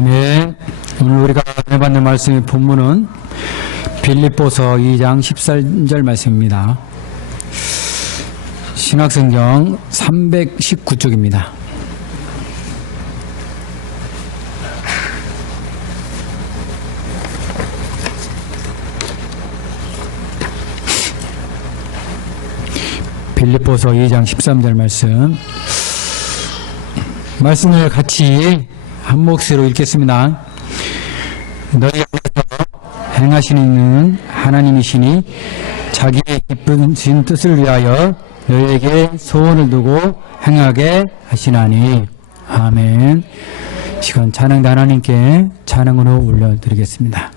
아멘. 오늘 우리가 받는 말씀의 본문은 빌립보서 2장 14절 말씀입니다. 신약성경 319쪽입니다. 빌립보서 2장 13절 말씀을 같이 한 몫으로 읽겠습니다. 너희 안에서 행하시는 하나님이시니 자기의 기쁘신 뜻을 위하여 너희에게 소원을 두고 행하게 하시나니. 아멘. 시간 찬양대 하나님께 찬양으로 올려드리겠습니다.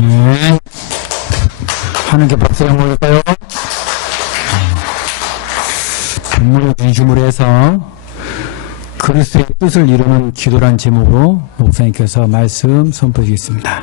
네. 하나님께 박수 한번 올릴까요? 본문을 중심으로 해서 그리스도의 뜻을 이루는 기도란 제목으로 목사님께서 말씀 선포해 주겠습니다.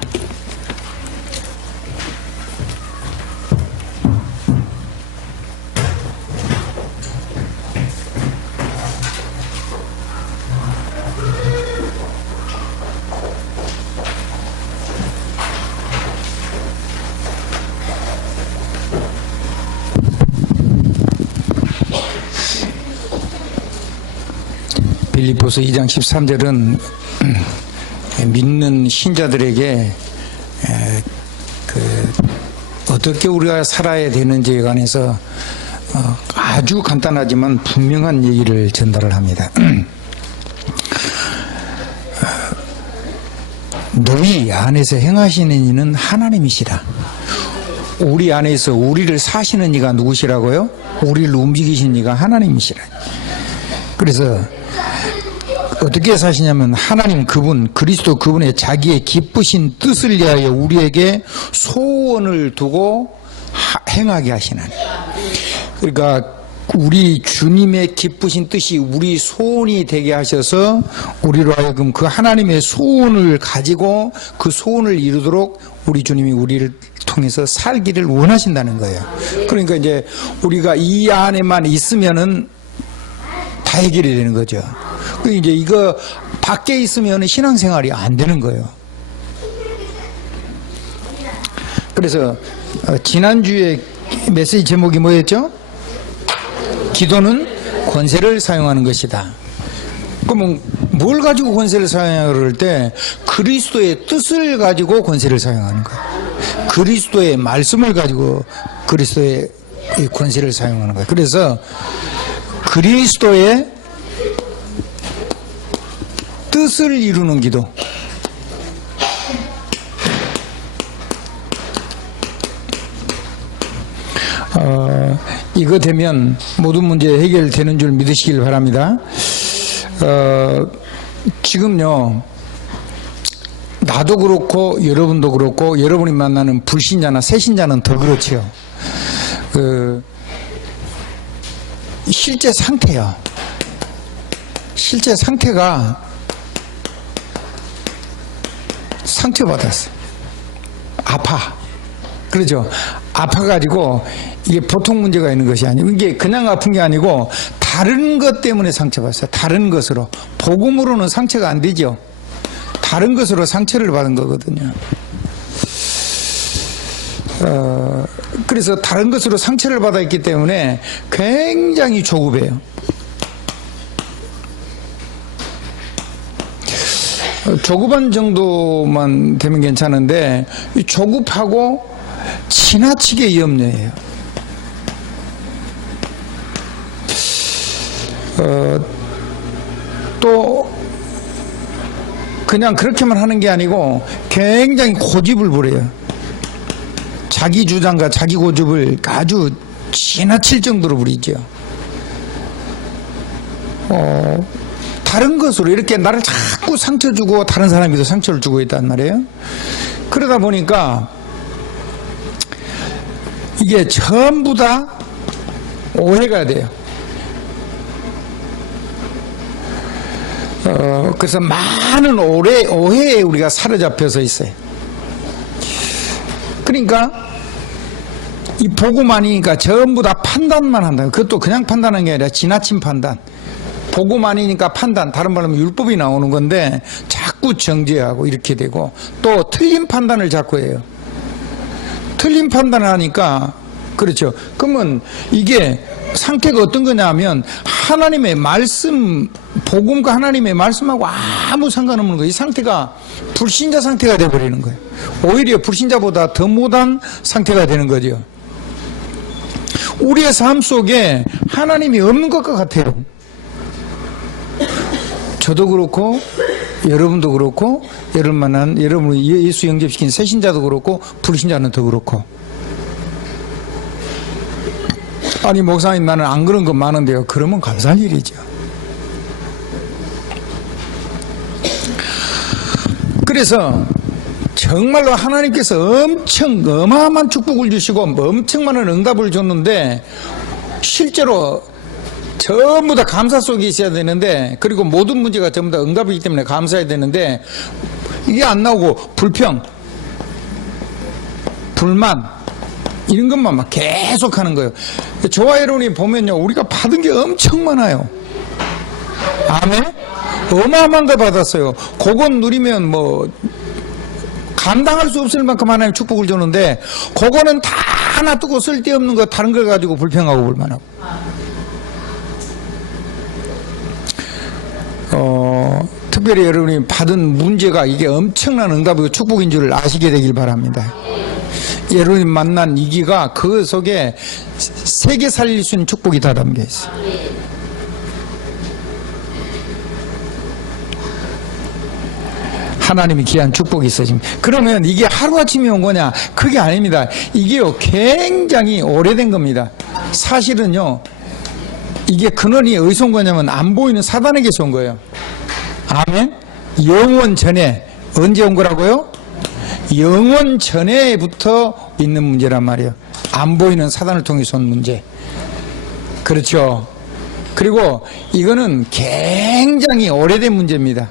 빌립보서 2장 13절은 믿는 신자들에게 어떻게 우리가 살아야 되는지에 관해서 아주 간단하지만 분명한 얘기를 전달을 합니다. 너희 안에서 행하시는 이는 하나님이시라. 우리 안에서 우리를 사시는 이가 누구시라고요? 우리를 움직이신 이가 하나님이시라. 그래서 어떻게 사시냐면 하나님 그분 그리스도 그분의 자기의 기쁘신 뜻을 위하여 우리에게 소원을 두고 행하게 하시나니. 그러니까 우리 주님의 기쁘신 뜻이 우리 소원이 되게 하셔서 우리로 하여금 그 하나님의 소원을 가지고 그 소원을 이루도록 우리 주님이 우리를 통해서 살기를 원하신다는 거예요. 그러니까 이제 우리가 이 안에만 있으면은 다 해결이 되는 거죠. 이제 이거 밖에 있으면 신앙생활이 안 되는 거예요. 그래서 지난주에 메시지 제목이 뭐였죠? 기도는 권세를 사용하는 것이다. 그러면 뭘 가지고 권세를 사용하냐 그럴 때 그리스도의 뜻을 가지고 권세를 사용하는 거예요. 그리스도의 말씀을 가지고 그리스도의 권세를 사용하는 거예요. 그래서 그리스도의 뜻을 이루는 기도. 이거 되면 모든 문제 해결되는 줄 믿으시길 바랍니다. 지금요, 나도 그렇고 여러분도 그렇고 여러분이 만나는 불신자나 새신자는 더 그렇죠. 실제 상태요. 실제 상태가 상처받았어요. 아파. 그렇죠. 아파가지고 이게 보통 문제가 있는 것이 아니고 이게 그냥 아픈 게 아니고 다른 것 때문에 상처받았어요. 다른 것으로. 복음으로는 상처가 안 되죠. 다른 것으로 상처를 받은 거거든요. 그래서 다른 것으로 상처를 받았기 때문에 굉장히 조급해요. 조급한 정도만 되면 괜찮은데 조급하고 지나치게 염려해요. 또 그냥 그렇게만 하는 게 아니고 굉장히 고집을 부려요. 자기 주장과 자기 고집을 아주 지나칠 정도로 부리죠. 다른 것으로 이렇게 나를 자꾸 상처 주고 다른 사람에도 상처를 주고 있단 말이에요. 그러다 보니까 이게 전부 다 오해가 돼요. 그래서 많은 오해에 우리가 사로잡혀서 있어요. 그러니까 이 복음 아니니까 전부 다 판단만 한다. 그것도 그냥 판단하는 게 아니라 지나친 판단. 복음 아니니까 판단, 다른 말로 하면 율법이 나오는 건데 자꾸 정죄하고 이렇게 되고 또 틀린 판단을 자꾸 해요. 틀린 판단을 하니까 그렇죠. 그러면 이게 상태가 어떤 거냐 하면 하나님의 말씀, 복음과 하나님의 말씀하고 아무 상관없는 거예요. 이 상태가 불신자 상태가 되어버리는 거예요. 오히려 불신자보다 더 못한 상태가 되는 거죠. 우리의 삶 속에 하나님이 없는 것과 같아요. 저도 그렇고 여러분도 그렇고 여러분을 예수 영접시킨 새신자도 그렇고 불신자는 더 그렇고. 아니 목사님 나는 안 그런 거 많은데요. 그러면 감사할 일이죠. 그래서 정말로 하나님께서 엄청 어마어마한 축복을 주시고 엄청 많은 응답을 줬는데 실제로 전부 다 감사 속에 있어야 되는데, 그리고 모든 문제가 전부 다 응답이기 때문에 감사해야 되는데 이게 안 나오고 불평, 불만 이런 것만 막 계속 하는 거예요. 저와 여러분이 보면요, 우리가 받은 게 엄청 많아요. 아멘? 어마어마한 거 받았어요. 그건 누리면 뭐 감당할 수 없을 만큼 하나님 축복을 주는데, 그거는 다 놔두고 쓸데없는 거 다른 걸 가지고 불평하고 불만하고. 특별히 여러분이 받은 문제가 이게 엄청난 응답이고 축복인 줄 아시게 되길 바랍니다. 여러분이 만난 이기가 그 속에 세계 살릴 수 있는 축복이 다 담겨 있어요. 하나님이 귀한 축복이 있어집니다. 그러면 이게 하루아침에 온 거냐? 그게 아닙니다. 이게요, 굉장히 오래된 겁니다. 사실은요, 이게 근원이 어디서 온 거냐면 안 보이는 사단에게서 온 거예요. 아멘? 영원 전에. 언제 온 거라고요? 영원 전에부터 있는 문제란 말이에요. 안 보이는 사단을 통해서 온 문제. 그렇죠. 그리고 이거는 굉장히 오래된 문제입니다.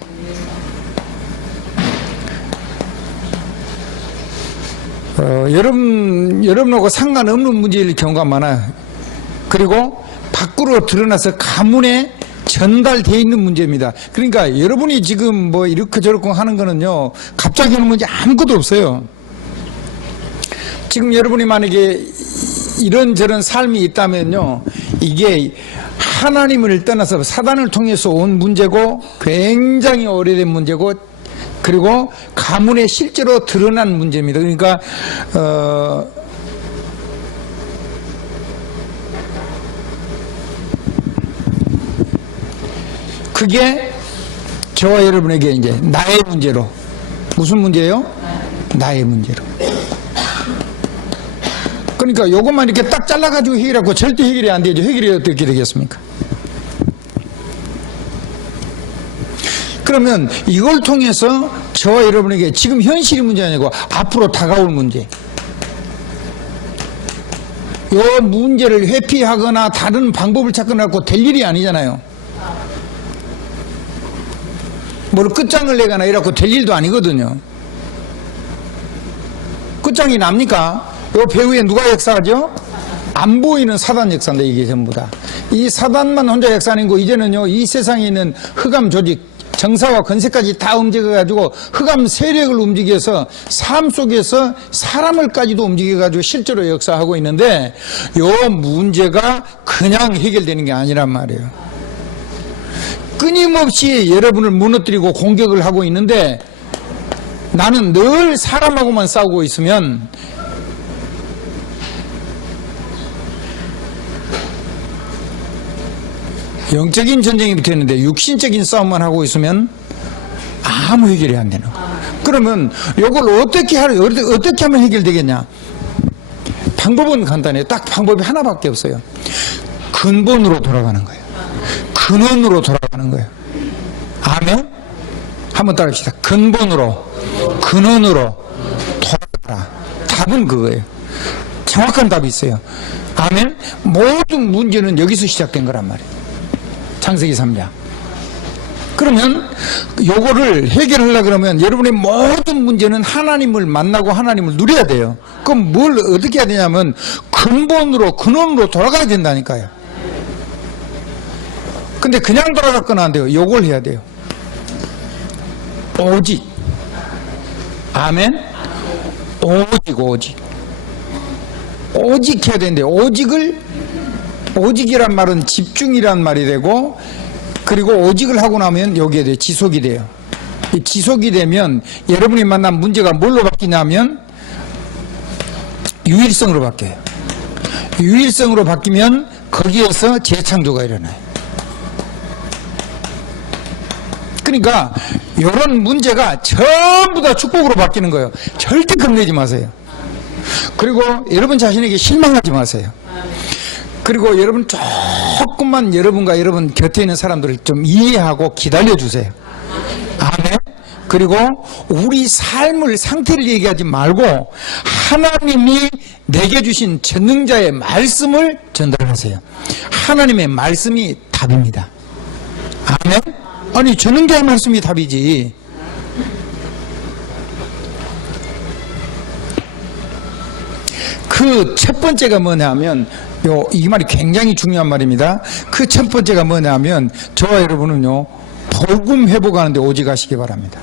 여러분하고 상관없는 문제일 경우가 많아요. 그리고 밖으로 드러나서 가문에 전달되어 있는 문제입니다. 그러니까 여러분이 지금 뭐 이렇게 저렇게 하는 거는요, 갑자기 오는 문제 아무것도 없어요. 지금 여러분이 만약에 이런저런 삶이 있다면요, 이게 하나님을 떠나서 사단을 통해서 온 문제고, 굉장히 오래된 문제고, 그리고 가문에 실제로 드러난 문제입니다. 그러니까 그게 저와 여러분에게 이제 나의 문제로, 무슨 문제예요? 나의 문제로. 그러니까 요것만 이렇게 딱 잘라가지고 해결하고 절대 해결이 안 되죠. 해결이 어떻게 되겠습니까? 그러면 이걸 통해서 저와 여러분에게 지금 현실이 문제 아니고 앞으로 다가올 문제, 요 문제를 회피하거나 다른 방법을 찾거나 갖고 될 일이 아니잖아요. 뭘 끝장을 내거나 이라고 될 일도 아니거든요. 끝장이 납니까? 요 배후에 누가 역사하죠? 안 보이는 사단 역사인데, 이게 전부 다. 이 사단만 혼자 역사 아니고, 이제는요, 이 세상에 있는 흑암 조직, 정사와 권세까지 다 움직여가지고 흑암 세력을 움직여서 삶 속에서 사람을까지도 움직여가지고 실제로 역사하고 있는데, 요 문제가 그냥 해결되는 게 아니란 말이에요. 끊임없이 여러분을 무너뜨리고 공격을 하고 있는데, 나는 늘 사람하고만 싸우고 있으면 영적인 전쟁이 붙어있는데 육신적인 싸움만 하고 있으면 아무 해결이 안 되는 거예요. 그러면 이걸 어떻게 하면 해결되겠냐? 방법은 간단해요. 딱 방법이 하나밖에 없어요. 근본으로 돌아가는 거예요. 근원으로 돌아가는 거예요. 아멘? 한번 따라합시다. 근본으로, 근원으로 돌아가라. 답은 그거예요. 정확한 답이 있어요. 아멘? 모든 문제는 여기서 시작된 거란 말이에요. 창세기 3장. 그러면 요거를 해결하려고 그러면 여러분의 모든 문제는 하나님을 만나고 하나님을 누려야 돼요. 그럼 뭘 어떻게 해야 되냐면 근본으로, 근원으로 돌아가야 된다니까요. 근데 그냥 돌아갔거나 안 돼요. 요걸 해야 돼요. 오직. 아멘? 오직. 오직 해야 되는데, 오직이란 말은 집중이란 말이 되고, 그리고 오직을 하고 나면 여기에 대해 지속이 돼요. 이 지속이 되면 여러분이 만난 문제가 뭘로 바뀌냐면 유일성으로 바뀌어요. 유일성으로 바뀌면 거기에서 재창조가 일어나요. 그러니까 이런 문제가 전부 다 축복으로 바뀌는 거예요. 절대 겁내지 마세요. 그리고 여러분 자신에게 실망하지 마세요. 그리고 여러분 조금만 여러분과 여러분 곁에 있는 사람들을 좀 이해하고 기다려 주세요. 아멘. 그리고 우리 삶을 상태를 얘기하지 말고 하나님이 내게 주신 전능자의 말씀을 전달하세요. 하나님의 말씀이 답입니다. 아멘? 아니 전능자의 말씀이 답이지. 그 첫 번째가 뭐냐면 이 말이 굉장히 중요한 말입니다. 그 첫 번째가 뭐냐면 저와 여러분은요 복음 회복하는데 오직하시기 바랍니다.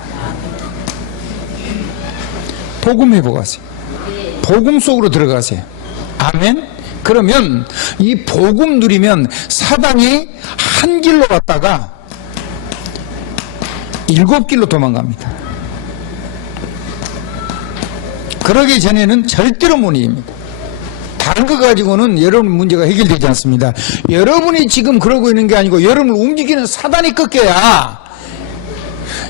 복음 회복하세요. 복음 속으로 들어가세요. 아멘. 그러면 이 복음 누리면 사단이 한 길로 갔다가 7길로 도망갑니다. 그러기 전에는 절대로 못 이깁니다. 다른 거 가지고는 여러분 문제가 해결되지 않습니다. 여러분이 지금 그러고 있는 게 아니고 여러분을 움직이는 사단이 꺾여야,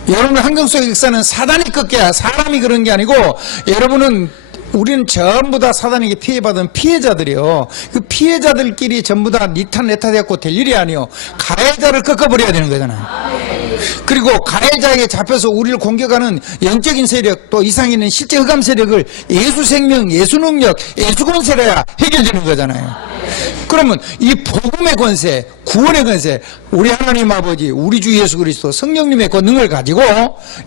여러분의 환경 속의 역사는 사단이 꺾여야, 사람이 그런 게 아니고 우리는 전부 다 사단에게 피해받은 피해자들이요. 그 피해자들끼리 전부 다 니탄 내탓해갖고 될 일이 아니요. 가해자를 꺾어버려야 되는 거잖아요. 그리고 가해자에게 잡혀서 우리를 공격하는 영적인 세력, 또 이상에 있는 실제 흑암 세력을 예수 생명, 예수 능력, 예수 권세로 해야 해결되는 거잖아요. 그러면 이 복음의 권세, 구원의 권세, 우리 하나님 아버지, 우리 주 예수 그리스도 성령님의 권능을 가지고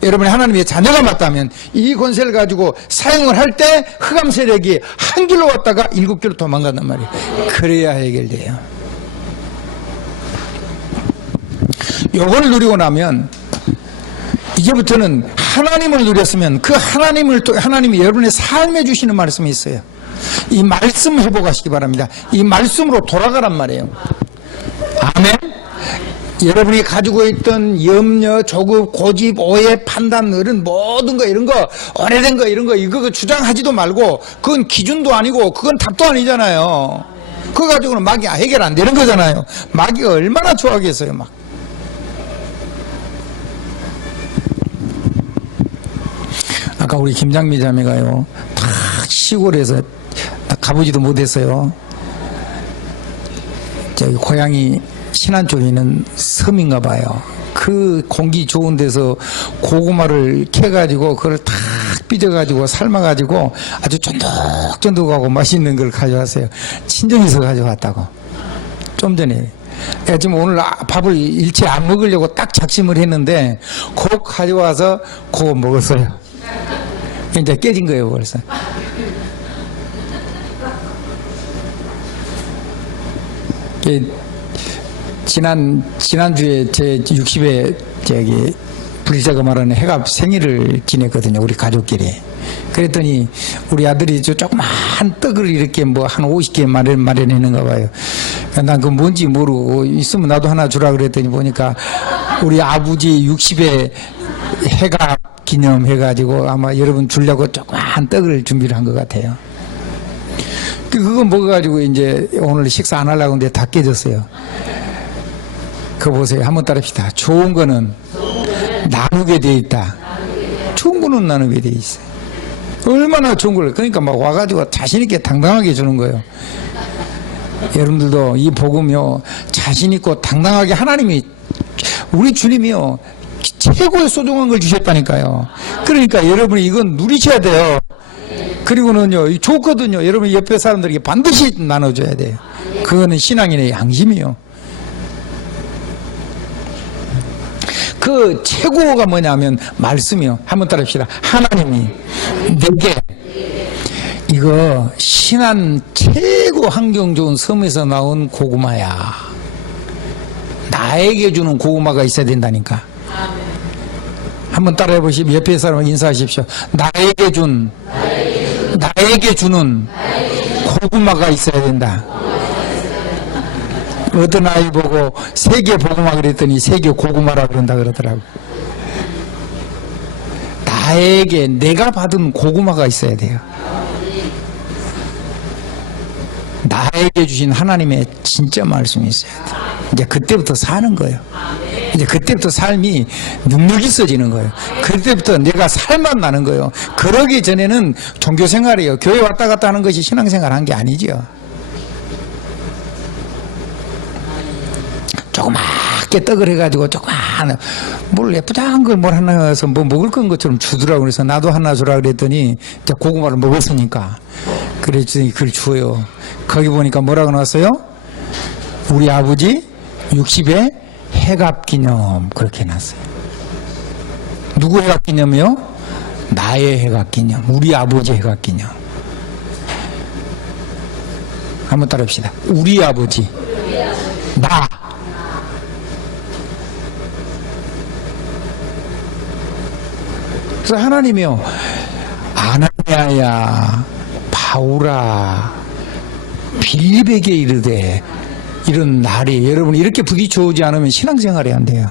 여러분이 하나님의 자녀가 맞다면 이 권세를 가지고 사용을 할 때 흑암 세력이 한 길로 왔다가 7길로 도망간단 말이에요. 그래야 해결돼요. 요걸 누리고 나면 이제부터는 하나님을 누렸으면 그 하나님이 여러분의 삶에 주시는 말씀이 있어요. 이 말씀 회복하시기 바랍니다. 이 말씀으로 돌아가란 말이에요. 아멘. 여러분이 가지고 있던 염려, 조급, 고집, 오해, 판단, 이런 모든 거, 이런 거, 오래된 거, 이런 거, 이거 주장하지도 말고, 그건 기준도 아니고, 그건 답도 아니잖아요. 그거 가지고는 막이 해결 안 되는 거잖아요. 마귀가 얼마나 좋아하겠어요, 막. 아까 우리 김장미 자매가요, 다 시골에서 가보지도 못했어요. 저기 고향이 신안 쪽에 있는 섬인가 봐요. 그 공기 좋은 데서 고구마를 캐가지고 그걸 탁 빚어가지고 삶아가지고 아주 쫀득쫀득하고 맛있는 걸 가져왔어요. 친정에서 가져왔다고. 좀 전에. 내가 지금 오늘 밥을 일체 안 먹으려고 딱 작심을 했는데 꼭 가져와서 그거 먹었어요. 이제 깨진 거예요, 벌써. 지난주에 제 60에 불자가 말하는 해갑 생일을 지냈거든요, 우리 가족끼리. 그랬더니 우리 아들이 저 조그만 떡을 이렇게 뭐 한 50개 마련했는가 봐요. 난 그 뭔지 모르고 있으면 나도 하나 주라 그랬더니 보니까 우리 아버지 60에 해갑 기념해가지고 아마 여러분 주려고 조그만 떡을 준비를 한 것 같아요. 그거 먹어가지고 이제 오늘 식사 안 하려고 했는데 다 깨졌어요. 그거 보세요. 한번 따라합시다. 좋은 거는 나누게 돼 있다. 좋은 거는 나누게 돼 있어요. 얼마나 좋은 걸. 그러니까 막 와가지고 자신있게 당당하게 주는 거예요. 여러분들도 이 복음요, 자신있고 당당하게 하나님이, 우리 주님이요, 최고의 소중한 걸 주셨다니까요. 그러니까 여러분이 이건 누리셔야 돼요. 그리고는요, 좋거든요. 여러분 옆에 사람들에게 반드시 나눠줘야 돼요. 그거는 신앙인의 양심이요. 그 최고가 뭐냐면 말씀이요. 한번 따라합시다. 하나님이 내게 이거 신안 최고 환경 좋은 섬에서 나온 고구마야. 나에게 주는 고구마가 있어야 된다니까. 한번 따라해 보시면 옆에 사람 인사하십시오. 나에게 주는 고구마가 있어야 된다. 어떤 아이 보고 세계 고구마 그랬더니 세계 고구마라 그런다 그러더라고. 나에게 내가 받은 고구마가 있어야 돼요. 나에게 주신 하나님의 진짜 말씀이 있어야 돼요. 이제 그때부터 사는 거예요. 이제 그때부터 삶이 능력이 있어지는 거예요. 그때부터 내가 살만 나는 거예요. 그러기 전에는 종교생활이에요. 교회 왔다 갔다 하는 것이 신앙생활 한 게 아니죠. 조그맣게 작게 떡을 해가지고 조그만 뭘 예쁘다한 걸 뭘 하나 해서 뭐 먹을 건 것처럼 주더라고. 그래서 나도 하나 주라 그랬더니 이제 고구마를 먹었으니까 그랬더니 그걸 주어요. 거기 보니까 뭐라고 나왔어요? 우리 아버지 60의 해갑기념 그렇게 해놨어요. 누구 해갑기념이요? 나의 해갑기념, 우리 아버지 해갑기념. 한번 따라합시다. 우리 아버지, 나. 그래서 하나님이요, 아나니아야, 바울아, 빌립에게 이르되, 이런 날이 여러분 이렇게 부딪혀 오지 않으면 신앙생활이 안 돼요.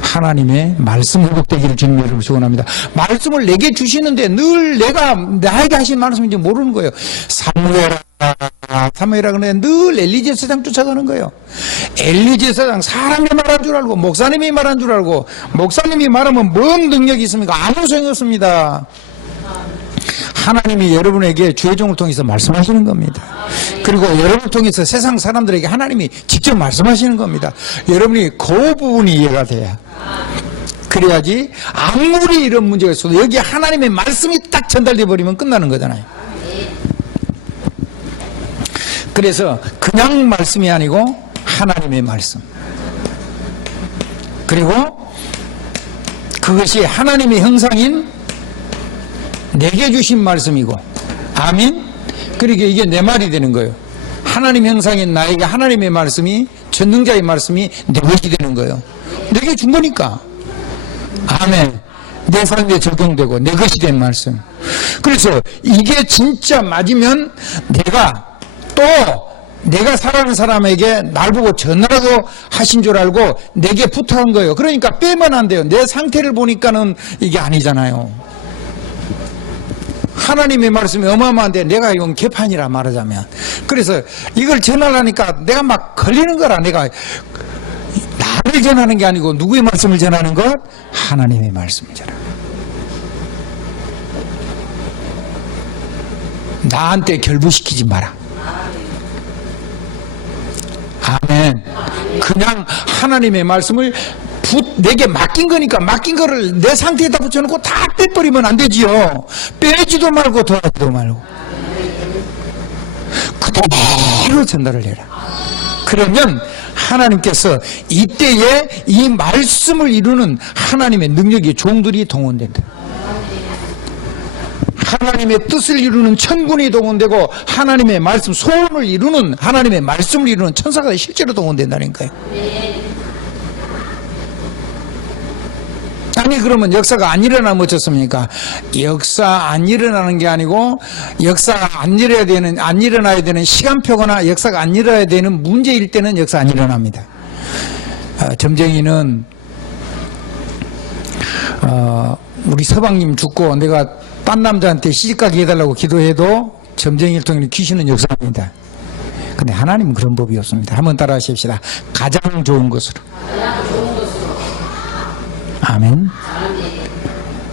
하나님의 말씀 회복되기를 주님 이름으로 축원합니다. 말씀을 내게 주시는데 늘 내가 나에게 하신 말씀인지 모르는 거예요. 사무엘아 그러는데 늘 엘리 제사장 쫓아가는 거예요. 엘리 제사장 사람이 말한 줄 알고 목사님이 말한 줄 알고 목사님이 말하면 뭔 능력이 있습니까? 아무 소용이 없습니다. 하나님이 여러분에게 주의 종을 통해서 말씀하시는 겁니다. 그리고 여러분을 통해서 세상 사람들에게 하나님이 직접 말씀하시는 겁니다. 여러분이 그 부분이 이해가 돼야. 그래야지 아무리 이런 문제가 있어도 여기 하나님의 말씀이 딱 전달돼 버리면 끝나는 거잖아요. 그래서 그냥 말씀이 아니고 하나님의 말씀. 그리고 그것이 하나님의 형상인 내게 주신 말씀이고, 아멘? 그러니까 이게 내 말이 되는 거예요. 하나님 형상인 나에게 하나님의 말씀이, 전능자의 말씀이 내 것이 되는 거예요. 내게 준 거니까. 아멘. 내 삶에 적용되고 내 것이 된 말씀. 그래서 이게 진짜 맞으면 내가 사랑하는 사람에게 날 보고 전화라도 하신 줄 알고 내게 부탁한 거예요. 그러니까 빼면 안 돼요. 내 상태를 보니까는 이게 아니잖아요. 하나님의 말씀이 어마어마한데 내가 이건 개판이라 말하자면. 그래서 이걸 전하려니까 내가 막 걸리는 거라. 내가 나를 전하는 게 아니고 누구의 말씀을 전하는 것? 하나님의 말씀을 전하는 것. 나한테 결부시키지 마라. 아멘. 그냥 하나님의 말씀을 내게 맡긴 거니까 맡긴 거를 내 상태에다 붙여놓고 다 빼버리면 안 되지요. 빼지도 말고 더하지도 말고 그대로 전달을 해라. 그러면 하나님께서 이때에 이 말씀을 이루는 하나님의 능력의 종들이 동원된다. 하나님의 뜻을 이루는 천군이 동원되고 하나님의 말씀, 소원을 이루는 하나님의 말씀을 이루는 천사가 실제로 동원된다는 거예요. 아니 그러면 역사가 안 일어나면 어쩌습니까? 역사 안 일어나는 게 아니고 역사가 안 일어나야 되는 시간표거나 역사가 안 일어나야 되는 문제일 때는 역사 안 일어납니다. 점쟁이는 우리 서방님 죽고 내가 딴 남자한테 시집가게 해달라고 기도해도 점쟁이를 통해 귀신은 역사합니다. 근데 하나님은 그런 법이 없습니다. 한번 따라 하십시다. 가장 좋은 것으로. 아멘.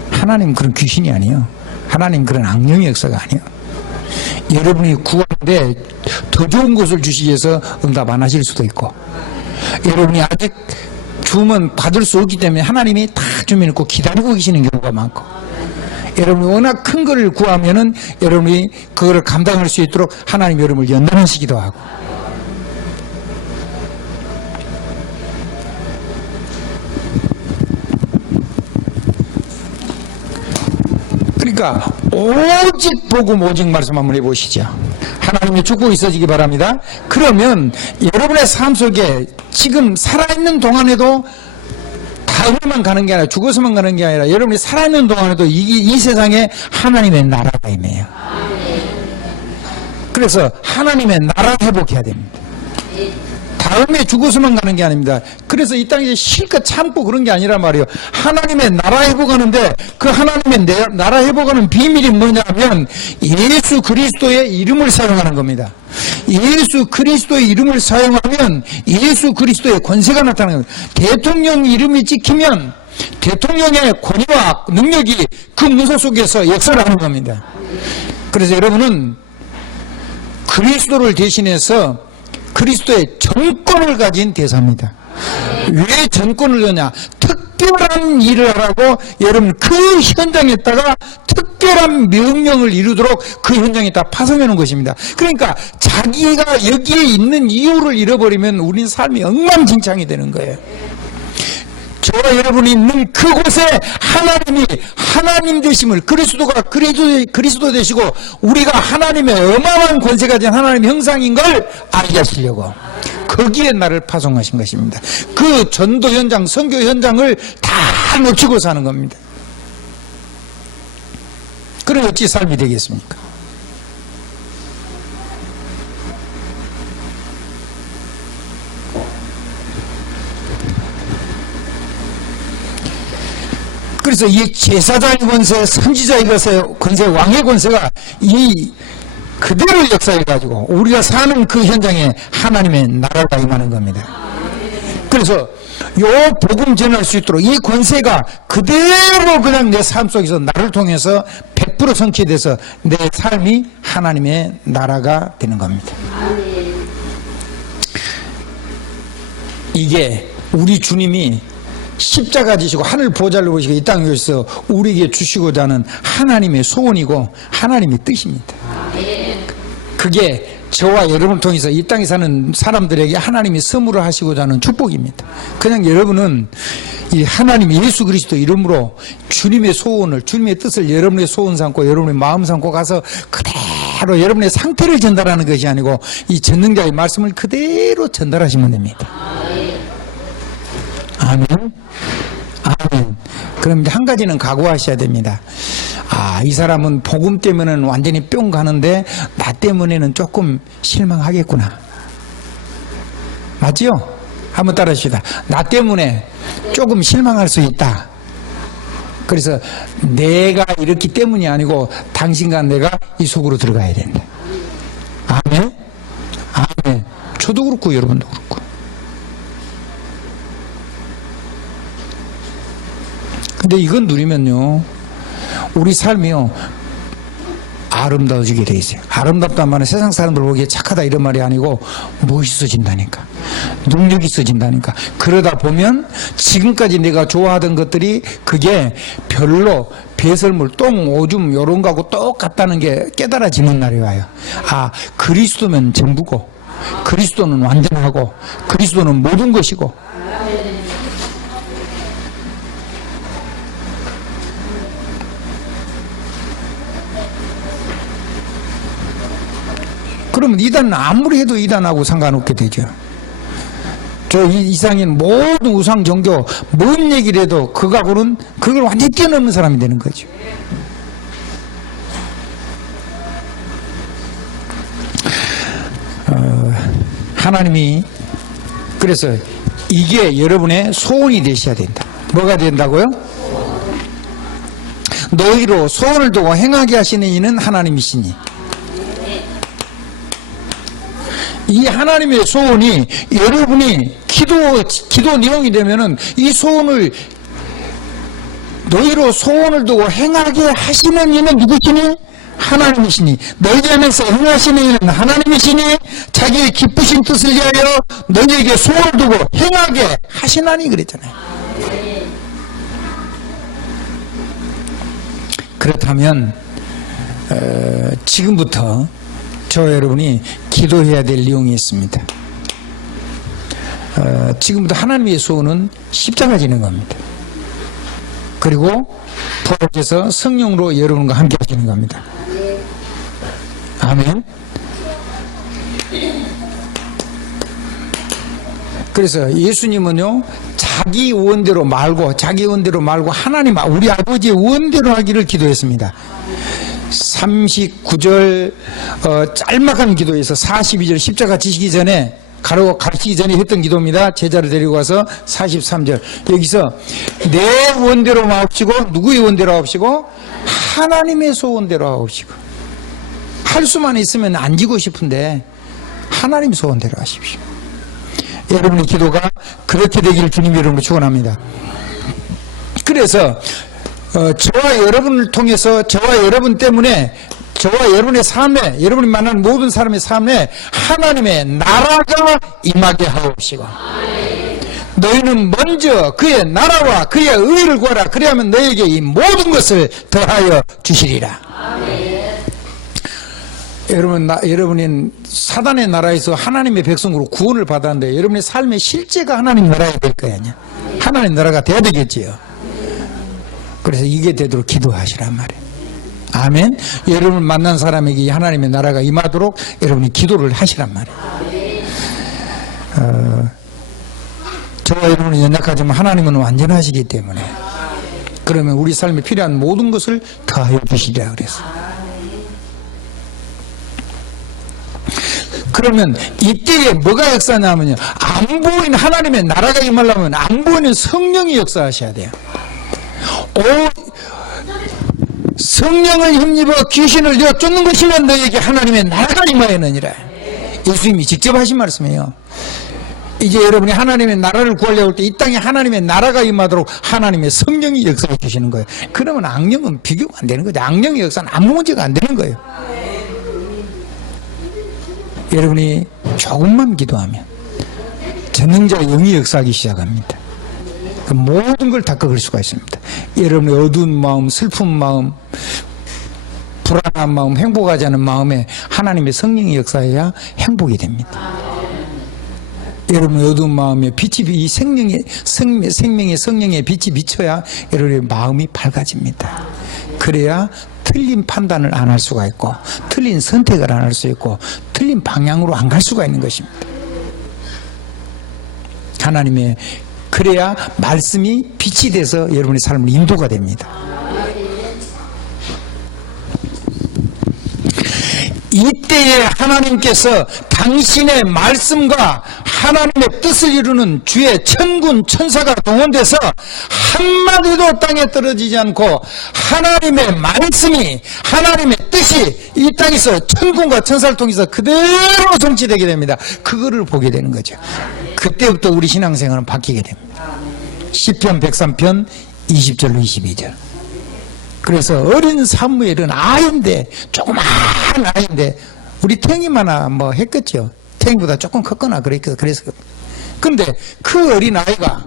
하나님 그런 귀신이 아니에요. 하나님 그런 악령의 역사가 아니에요. 여러분이 구하는데 더 좋은 것을 주시기 위해서 응답 안 하실 수도 있고, 여러분이 아직 주면 받을 수 없기 때문에 하나님이 다 주면 있고 기다리고 계시는 경우가 많고, 여러분이 워낙 큰 거를 구하면은 여러분이 그거를 감당할 수 있도록 하나님 여러분을 연단하시기도 하고. 그러니까 오직 복음 오직 말씀 한번 해보시죠. 하나님의 축복이 있어지기 바랍니다. 그러면 여러분의 삶 속에 지금 살아있는 동안에도 다음에만 가는 게 아니라 죽어서만 가는 게 아니라 여러분이 살아있는 동안에도 이 세상에 하나님의 나라가 임해요. 그래서 하나님의 나라 회복해야 됩니다. 다음에 죽어서만 가는 게 아닙니다. 그래서 이 땅에 실컷 참고 그런 게 아니란 말이에요. 하나님의 나라 회복하는데 그 하나님의 나라 회복하는 비밀이 뭐냐면 예수 그리스도의 이름을 사용하는 겁니다. 예수 그리스도의 이름을 사용하면 예수 그리스도의 권세가 나타나는 겁니다. 대통령 이름이 찍히면 대통령의 권위와 능력이 그 문서 속에서 역사를 하는 겁니다. 그래서 여러분은 그리스도를 대신해서 그리스도의 전권을 가진 대사입니다. 왜 전권을 주냐? 특별한 일을 하라고 여러분 그 현장에다가 특별한 명령을 이루도록 그 현장에다 파송해 놓은 것입니다. 그러니까 자기가 여기에 있는 이유를 잃어버리면 우리는 삶이 엉망진창이 되는 거예요. 저와 여러분이 있는 그곳에 하나님이 하나님 되심을, 그리스도가 그리스도 되시고 우리가 하나님의 어마어마한 권세 가진 하나님의 형상인 걸 알게 하시려고 거기에 나를 파송하신 것입니다. 그 전도 현장, 선교 현장을 다 놓치고 사는 겁니다. 그럼 어찌 삶이 되겠습니까? 그래서 이 제사장의 권세, 선지자의 권세, 왕의 권세가 이 그대로 역사해가지고 우리가 사는 그 현장에 하나님의 나라가 임하는 겁니다. 그래서 요 복음 전할 수 있도록 이 권세가 그대로 그냥 내 삶 속에서 나를 통해서 100% 성취돼서 내 삶이 하나님의 나라가 되는 겁니다. 이게 우리 주님이 십자가 지시고 하늘 보좌를 보시고 이 땅에서 우리에게 주시고자 하는 하나님의 소원이고 하나님의 뜻입니다. 그게 저와 여러분을 통해서 이 땅에 사는 사람들에게 하나님이 선물을 하시고자 하는 축복입니다. 그냥 여러분은 이 하나님 예수 그리스도 이름으로 주님의 소원을, 주님의 뜻을 여러분의 소원 삼고 여러분의 마음 삼고 가서 그대로 여러분의 상태를 전달하는 것이 아니고 이 전능자의 말씀을 그대로 전달하시면 됩니다. 아멘. 아멘. 그럼 이제 한 가지는 각오하셔야 됩니다. 아, 이 사람은 복음 때문에는 완전히 뿅 가는데 나 때문에는 조금 실망하겠구나. 맞지요? 한번 따라하시다. 나 때문에 조금 실망할 수 있다. 그래서 내가 이렇기 때문이 아니고 당신과 내가 이 속으로 들어가야 된다. 아멘. 아멘. 저도 그렇고 여러분도 그렇고. 근데 이건 누리면요, 우리 삶이요, 아름다워지게 돼 있어요. 아름답단 말은 세상 사람들 보기에 착하다 이런 말이 아니고 멋있어진다니까. 능력이 있어진다니까. 그러다 보면 지금까지 내가 좋아하던 것들이 그게 별로 배설물, 똥, 오줌 요런 거하고 똑같다는 게 깨달아지는 날이 와요. 아, 그리스도면 전부고, 그리스도는 완전하고, 그리스도는 모든 것이고. 그러면 이단은 아무리 해도 이단하고 상관없게 되죠. 저 이상인 모든 우상 종교 뭔 얘기를 해도 그거하고는 그걸 완전히 뛰어넘는 사람이 되는 거죠. 하나님이 그래서 이게 여러분의 소원이 되셔야 된다. 뭐가 된다고요? 너희로 소원을 두고 행하게 하시는 이는 하나님이시니. 이 하나님의 소원이 여러분이 기도 내용이 되면은 이 소원을 너희로 소원을 두고 행하게 하시는 이는 누구시니? 하나님이시니. 너희 안에서 행하시는 이는 하나님이시니 자기의 기쁘신 뜻을 위하여 너희에게 소원을 두고 행하게 하시나니 그랬잖아요. 그렇다면 지금부터 저 여러분이 기도해야 될 내용이 있습니다. 지금부터 하나님의 소원은 십자가 지는 겁니다. 그리고 부활해서 성령으로 여러분과 함께 하시는 겁니다. 아멘. 그래서 예수님은요, 자기 원대로 말고 하나님, 우리 아버지의 원대로 하기를 기도했습니다. 39절 짤막한 기도에서 42절 십자가 지시기 전에 가르치기 전에 했던 기도입니다. 제자를 데리고 가서 43절 여기서 내 원대로 마옵시고 누구의 원대로 하옵시고 하나님의 소원대로 하옵시고. 할 수만 있으면 안 지고 싶은데 하나님 소원대로 하십시오. 여러분의 기도가 그렇게 되기를 주님 이름으로 축원합니다. 그래서 저와 여러분을 통해서 저와 여러분 때문에 저와 여러분의 삶에, 여러분이 만나는 모든 사람의 삶에 하나님의 나라가 임하게 하옵시고, 너희는 먼저 그의 나라와 그의 의를 구하라. 그리하면 너에게 이 모든 것을 더하여 주시리라. 여러분은 사단의 나라에서 하나님의 백성으로 구원을 받았는데 여러분의 삶의 실제가 하나님 나라가 될 거 아니야. 하나님 나라가 돼야 되겠지요. 그래서 이게 되도록 기도하시란 말이에요. 아멘. 여러분을 만난 사람에게 하나님의 나라가 임하도록 여러분이 기도를 하시란 말이에요. 저와 여러분이 연약하지만 하나님은 완전하시기 때문에 그러면 우리 삶에 필요한 모든 것을 더하여 주시리라 그랬어요. 그러면 이때에 뭐가 역사냐면요, 안 보이는 하나님의 나라가 임하려면 안 보이는 성령이 역사하셔야 돼요. 성령을 힘입어 귀신을 내어 쫓는 것이면 너에게 하나님의 나라가 임하였느니라. 예수님이 직접 하신 말씀이에요. 이제 여러분이 하나님의 나라를 구하려고 할 때 이 땅에 하나님의 나라가 임하도록 하나님의 성령이 역사해 주시는 거예요. 그러면 악령은 비교가 안 되는 거죠. 악령의 역사는 아무 문제가 안 되는 거예요. 여러분이 조금만 기도하면 전능자의 영이 역사하기 시작합니다. 그 모든 걸 다 꺾을 수가 있습니다. 여러분의 어두운 마음, 슬픈 마음, 불안한 마음, 행복하지 않은 마음에 하나님의 성령이 역사해야 행복이 됩니다. 여러분의 어두운 마음에 빛이, 이 생명의 성령의 빛이 비쳐야 여러분의 마음이 밝아집니다. 그래야 틀린 판단을 안 할 수가 있고, 틀린 선택을 안 할 수 있고, 틀린 방향으로 안 갈 수가 있는 것입니다. 하나님의, 그래야 말씀이 빛이 돼서 여러분의 삶을 인도가 됩니다. 이때에 하나님께서 당신의 말씀과 하나님의 뜻을 이루는 주의 천군 천사가 동원돼서 한마디도 땅에 떨어지지 않고 하나님의 말씀이, 하나님의 뜻이 이 땅에서 천군과 천사를 통해서 그대로 성취되게 됩니다. 그거를 보게 되는 거죠. 그때부터 우리 신앙생활은 바뀌게 됩니다. 시편 103편 20절로 22절. 그래서 어린 사무엘은 아이인데, 조그마한 아이인데, 우리 탱이만 하나 뭐 했겠죠. 탱이보다 조금 컸거나 그래서. 근데 그 어린 아이가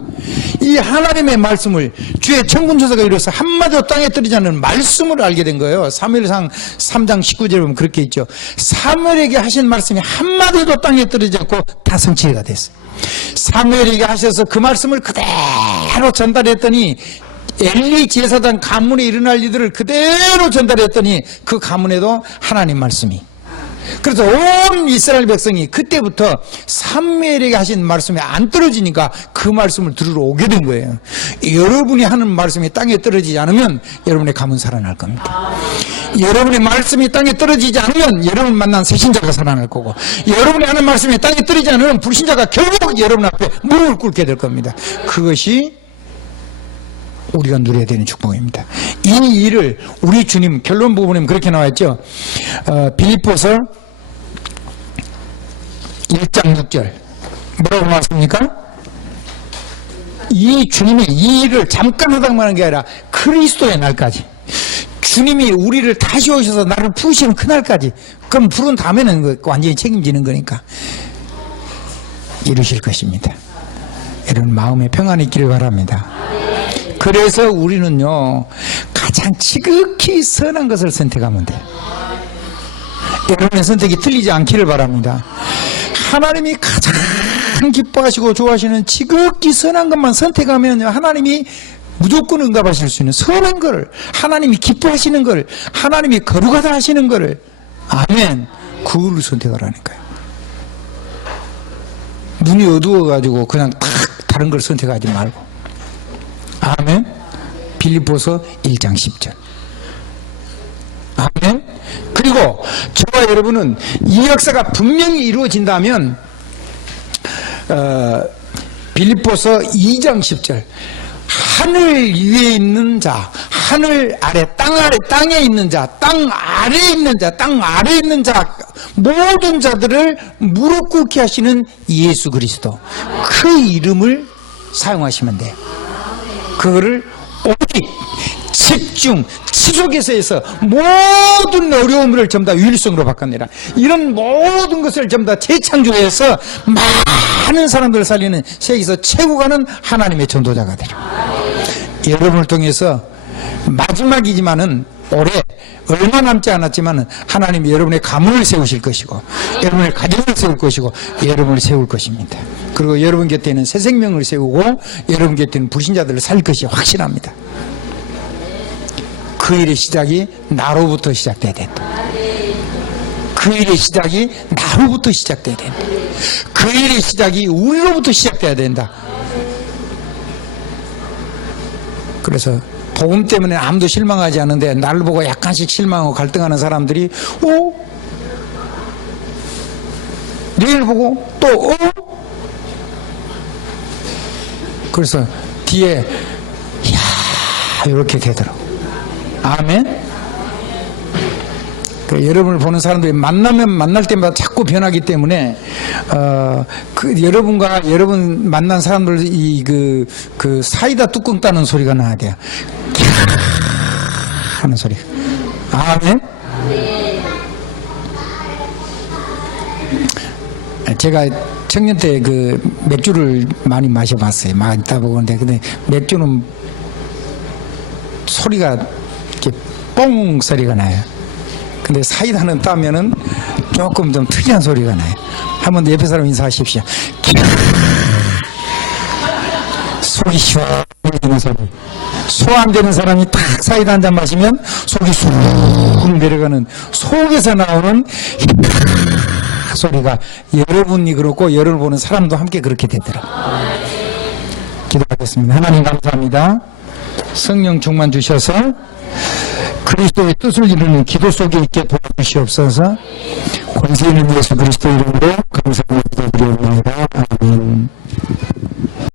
이 하나님의 말씀을 주의 천군천사가 이루어서 한마디도 땅에 떨어지지 않는 말씀을 알게 된 거예요. 사무엘상 3장 19절에 보면 그렇게 있죠. 사무엘에게 하신 말씀이 한마디도 땅에 떨어지지 않고 다 성취가 됐어요. 사무엘에게 하셔서 그 말씀을 그대로 전달했더니 엘리 제사장 가문에 일어날 일들을 그대로 전달했더니 그 가문에도 하나님 말씀이, 그래서 온 이스라엘 백성이 그때부터 사무엘에게 하신 말씀이 안 떨어지니까 그 말씀을 들으러 오게 된 거예요. 여러분이 하는 말씀이 땅에 떨어지지 않으면 여러분의 가문 살아날 겁니다. 여러분의 말씀이 땅에 떨어지지 않으면 여러분 만난 새신자가 살아날 거고, 여러분이 하는 말씀이 땅에 떨어지지 않으면 불신자가 결국 여러분 앞에 무릎을 꿇게 될 겁니다. 그것이 우리가 누려야 되는 축복입니다. 이 일을 우리 주님, 결론 부분에 그렇게 나와있죠. 빌립보서 1장 6절 뭐라고 나왔습니까? 이 주님이 이 일을 잠깐 하다만 한 게 아니라 그리스도의 날까지, 주님이 우리를 다시 오셔서 나를 부으시는 그날까지, 그럼 부른 다음에는 완전히 책임지는 거니까 이루실 것입니다. 여러분 마음에 평안이 있기를 바랍니다. 그래서 우리는요, 가장 지극히 선한 것을 선택하면 돼요. 여러분의 선택이 틀리지 않기를 바랍니다. 하나님이 가장 기뻐하시고 좋아하시는 지극히 선한 것만 선택하면 하나님이 무조건 응답하실 수 있는 선한 걸, 하나님이 기뻐하시는 걸, 하나님이 거룩하다 하시는 걸, 아멘, 그걸 선택하라니까요. 눈이 어두워가지고 그냥 딱 다른 걸 선택하지 말고. 아멘. 빌립보서 1장 10절. 아멘. 그리고 저와 여러분은 이 역사가 분명히 이루어진다면 빌립보서 2장 10절, 하늘 위에 있는 자, 하늘 아래, 땅에 있는 자, 땅 아래에 있는 자, 땅 아래에 있는 자, 모든 자들을 무릎 꿇게 하시는 예수 그리스도, 그 이름을 사용하시면 돼요. 그거를 오직 집중, 지속해서 해서 모든 어려움을 전부 다 유일성으로 바꿔내라. 이런 모든 것을 전부 다 재창조해서 많은 사람들을 살리는 세계에서 최고가는 하나님의 전도자가 되라. 여러분을 통해서 마지막이지만은 올해 얼마 남지 않았지만 하나님이 여러분의 가문을 세우실 것이고 여러분의 가정을 세울 것이고 여러분을 세울 것입니다. 그리고 여러분 곁에는 새 생명을 세우고 여러분 곁에는 불신자들을 살 것이 확실합니다. 그 일의 시작이 나로부터 시작돼야 된다. 그 일의 시작이 나로부터 시작돼야 된다. 그 일의 시작이 우리로부터 시작돼야 된다. 그래서 복음 때문에 아무도 실망하지 않는데 나를 보고 약간씩 실망하고 갈등하는 사람들이 내일 보고 또 그래서 뒤에 야 이렇게 되더라고. 아멘. 여러분을 보는 사람들이 만나면 만날 때마다 자꾸 변하기 때문에 여러분과 여러분 만난 사람들 그 사이다 뚜껑 따는 소리가 나야 돼요. 하는 소리. 아멘. 제가 청년 때 그 맥주를 많이 마셔봤어요. 많이 따보는데 근데 맥주는 소리가 이렇게 뽕 소리가 나요. 근데 사이다는 따면은 조금 좀 특이한 소리가 나요. 한번 옆에 사람 인사하십시오. 속이 시원해지는 소리. 소화되는 사람이 딱 사이다 한 잔 마시면 속이 쑥 내려가는 속에서 나오는 소리가 여러분이 그렇고 여러분을 보는 사람도 함께 그렇게 되더라. 기도하겠습니다. 하나님 감사합니다. 성령 충만 주셔서 그리스도의 뜻을 이루는 기도 속에 있게 도와주시옵소서. 권세 있는 예수 그리스도 이름으로 감사합니다. 드리옵나이다.